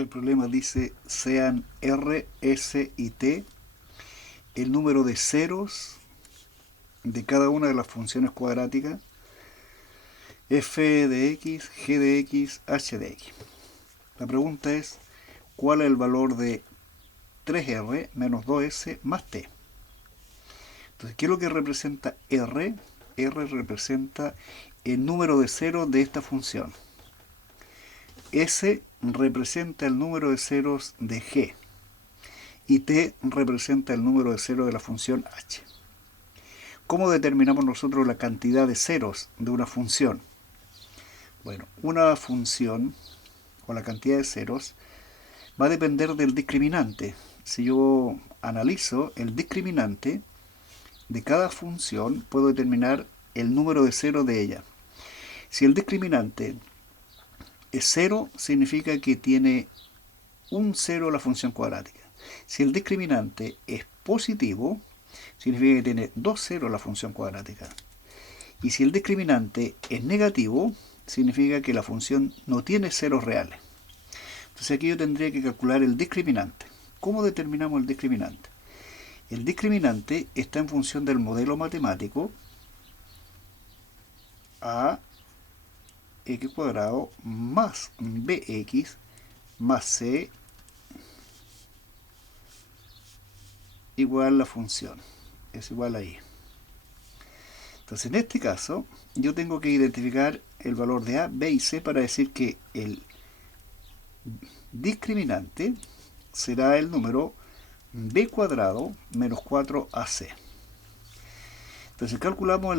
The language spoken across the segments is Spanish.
El problema dice sean R, S y T el número de ceros de cada una de las funciones cuadráticas f de x, g de x, h de x. La pregunta es, ¿cuál es el valor de 3r menos 2s más t? Entonces, ¿qué es lo que representa r? R representa el número de ceros de esta función. S representa el número de ceros de g. Y t representa el número de ceros de la función h. ¿Cómo determinamos nosotros la cantidad de ceros de una función? Bueno, una función o la cantidad de ceros va a depender del discriminante. Si yo analizo el discriminante de cada función, puedo determinar el número de ceros de ella. Si el discriminante es 0, significa que tiene un 0 la función cuadrática. Si el discriminante es positivo, significa que tiene 2 ceros la función cuadrática. Y si el discriminante es negativo, significa que la función no tiene ceros reales. Entonces aquí yo tendría que calcular el discriminante. ¿Cómo determinamos el discriminante? El discriminante está en función del modelo matemático a x cuadrado más bx más c igual la función. Es igual a y. Entonces en este caso yo tengo que identificar el valor de a, b y c para decir que el discriminante será el número b cuadrado menos 4ac. Entonces calculamos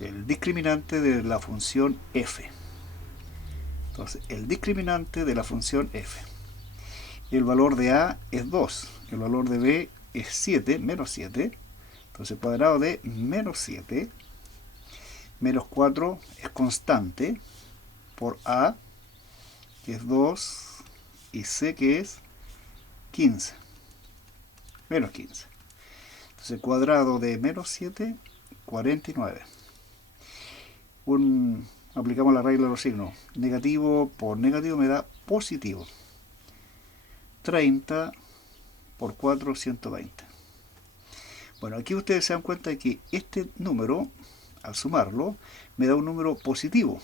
el discriminante de la función f. Entonces el discriminante de la función f. El valor de a es 2. El valor de b es 7, menos 7. Entonces cuadrado de menos 7 menos 4 es constante por a, que es 2, y c, que es 15. Menos 15. Entonces cuadrado de menos 7, 49. Aplicamos la regla de los signos. Negativo por negativo me da positivo. 30 por 4, 120. Bueno, aquí ustedes se dan cuenta de que este número, al sumarlo, me da un número positivo.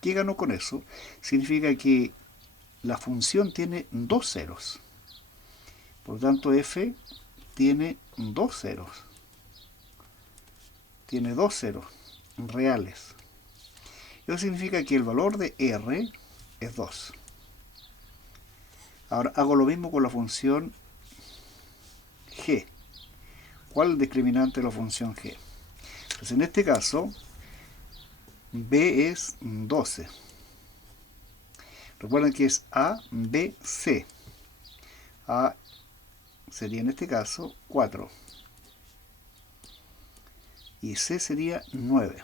¿Qué gano con eso? Significa que la función tiene 2 ceros. Por lo tanto, f tiene 2 ceros. Tiene 2 ceros reales. Eso significa que el valor de r es 2. Ahora hago lo mismo con la función g. ¿Cuál es el discriminante de la función g? Pues en este caso, b es 12. Recuerden que es a, b, c. A sería en este caso 4. Y c sería 9.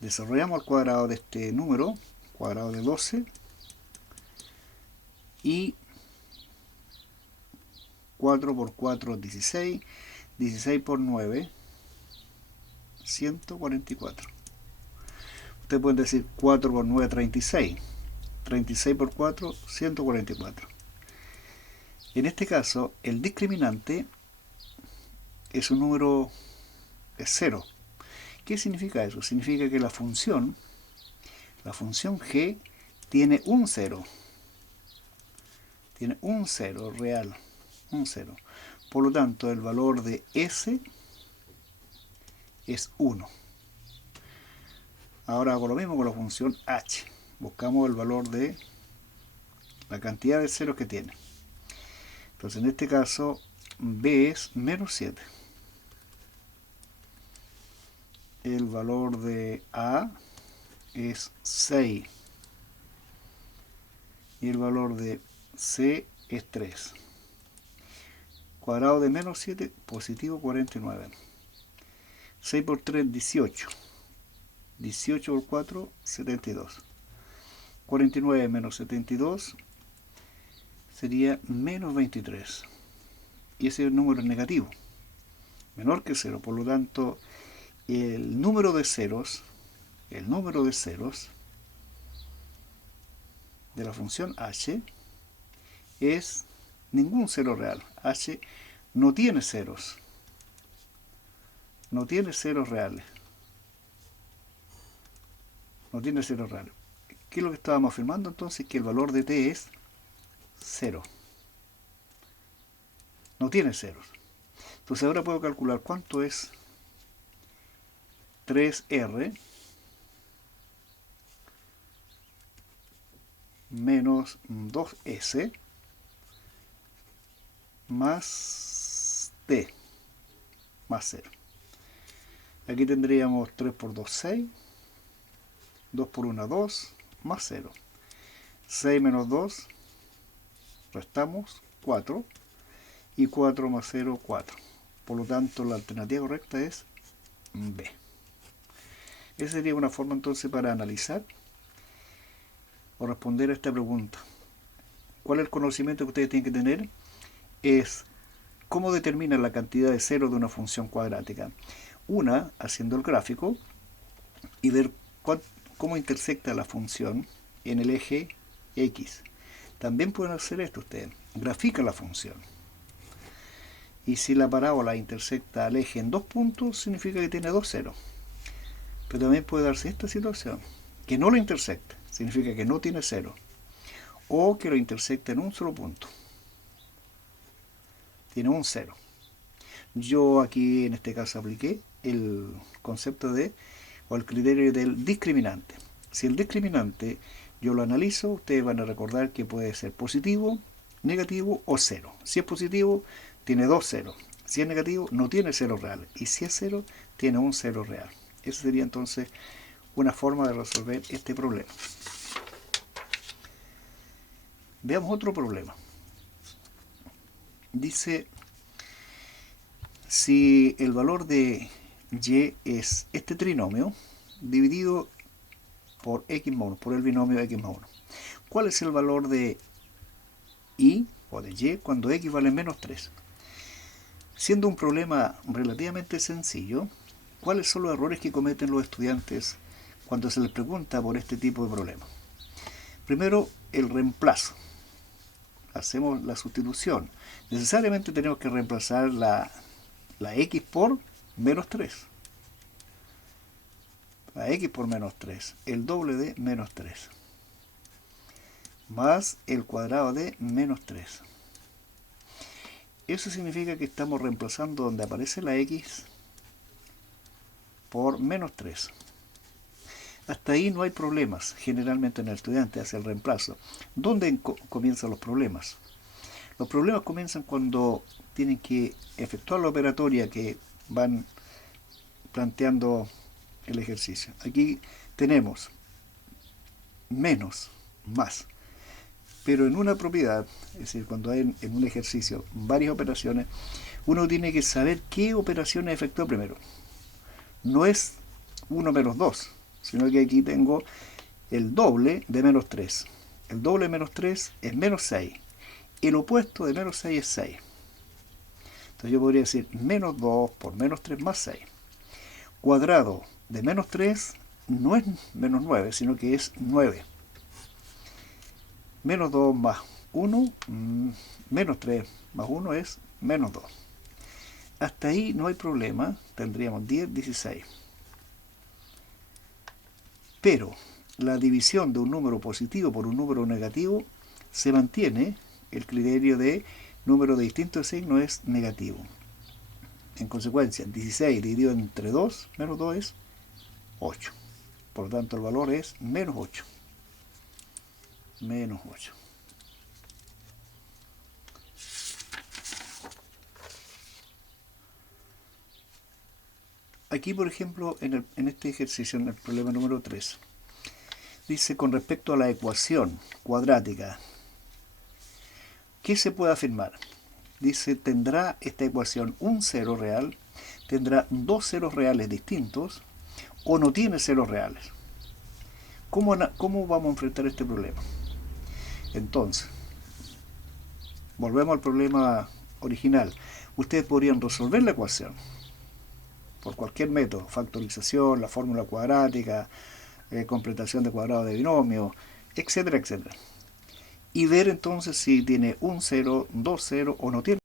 Desarrollamos el cuadrado de este número, cuadrado de 12, y 4 por 4, 16, 16 por 9, 144. Ustedes pueden decir 4 por 9, 36, 36 por 4, 144. En este caso, el discriminante es un número, es 0. ¿Qué significa eso? Significa que la función g tiene un 0. Tiene un 0 real. Un 0. Por lo tanto, el valor de s es 1. Ahora hago lo mismo con la función h. Buscamos el valor de la cantidad de ceros que tiene. Entonces, en este caso, b es menos 7. El valor de a es 6. Y el valor de c es 3. Cuadrado de menos 7, positivo 49. 6 por 3, 18. 18 por 4, 72. 49 menos 72 sería menos 23. Y ese número es negativo, menor que 0. Por lo tanto, el número de ceros de la función h es ningún cero real. H no tiene ceros. No tiene ceros reales. No tiene ceros reales. ¿Qué es lo que estábamos afirmando entonces? Que el valor de t es 0. No tiene ceros. Entonces ahora puedo calcular cuánto es 3r menos 2s más t más 0. Aquí tendríamos 3 por 2, 6. 2 por 1, 2, más 0. 6 menos 2, restamos 4. Y 4 más 0, 4. Por lo tanto, la alternativa correcta es B. Esa sería una forma entonces para analizar o responder a esta pregunta. ¿Cuál es el conocimiento que ustedes tienen que tener? Es cómo determinan la cantidad de ceros de una función cuadrática. Una, haciendo el gráfico y ver cómo intersecta la función en el eje X. También pueden hacer esto ustedes. Grafican la función. Y si la parábola intersecta al eje en 2 puntos, significa que tiene 2 ceros. Pero también puede darse esta situación, que no lo intersecta, significa que no tiene cero. O que lo intersecta en un solo punto. Tiene un cero. Yo aquí en este caso apliqué el concepto o el criterio del discriminante. Si el discriminante yo lo analizo, ustedes van a recordar que puede ser positivo, negativo o cero. Si es positivo, tiene 2 ceros. Si es negativo, no tiene cero real. Y si es cero, tiene un cero real. Esa sería entonces una forma de resolver este problema. Veamos otro problema. Dice, si el valor de y es este trinomio dividido por x más 1, por el binomio x más 1. ¿Cuál es el valor de y o de y cuando x vale menos 3? Siendo un problema relativamente sencillo, ¿cuáles son los errores que cometen los estudiantes cuando se les pregunta por este tipo de problema? Primero, el reemplazo. Hacemos la sustitución. Necesariamente tenemos que reemplazar la x por menos 3. La x por menos 3, el doble de menos 3, más el cuadrado de menos 3. Eso significa que estamos reemplazando donde aparece la x por menos 3. Hasta ahí no hay problemas. Generalmente en el estudiante hace el reemplazo. ¿Dónde comienzan los problemas? Los problemas comienzan cuando tienen que efectuar la operatoria que van planteando el ejercicio. Aquí tenemos menos, más. Pero en una propiedad, es decir, cuando hay en un ejercicio varias operaciones, uno tiene que saber qué operaciones efectúa primero. No es 1 menos 2, sino que aquí tengo el doble de menos 3. El doble de menos 3 es menos 6. El opuesto de menos 6 es 6. Entonces yo podría decir menos 2 por menos 3 más 6. Cuadrado de menos 3 no es menos 9, sino que es 9. Menos 2 más 1, menos 3 más 1 es menos 2. Hasta ahí no hay problema, tendríamos 10, 16. Pero la división de un número positivo por un número negativo se mantiene, el criterio de número de distinto signo es negativo. En consecuencia, 16 dividido entre 2, menos 2 es 8. Por lo tanto, el valor es menos 8. Menos 8. Aquí, por ejemplo, en este ejercicio, en el problema número 3, dice con respecto a la ecuación cuadrática, ¿qué se puede afirmar? Dice, tendrá esta ecuación un cero real, tendrá dos ceros reales distintos, o no tiene ceros reales. ¿Cómo vamos a enfrentar este problema? Entonces, volvemos al problema original. Ustedes podrían resolver la ecuación por cualquier método, factorización, la fórmula cuadrática, completación de cuadrado de binomio, etcétera, etcétera. y ver entonces si tiene un 0, 2 0 o no tiene.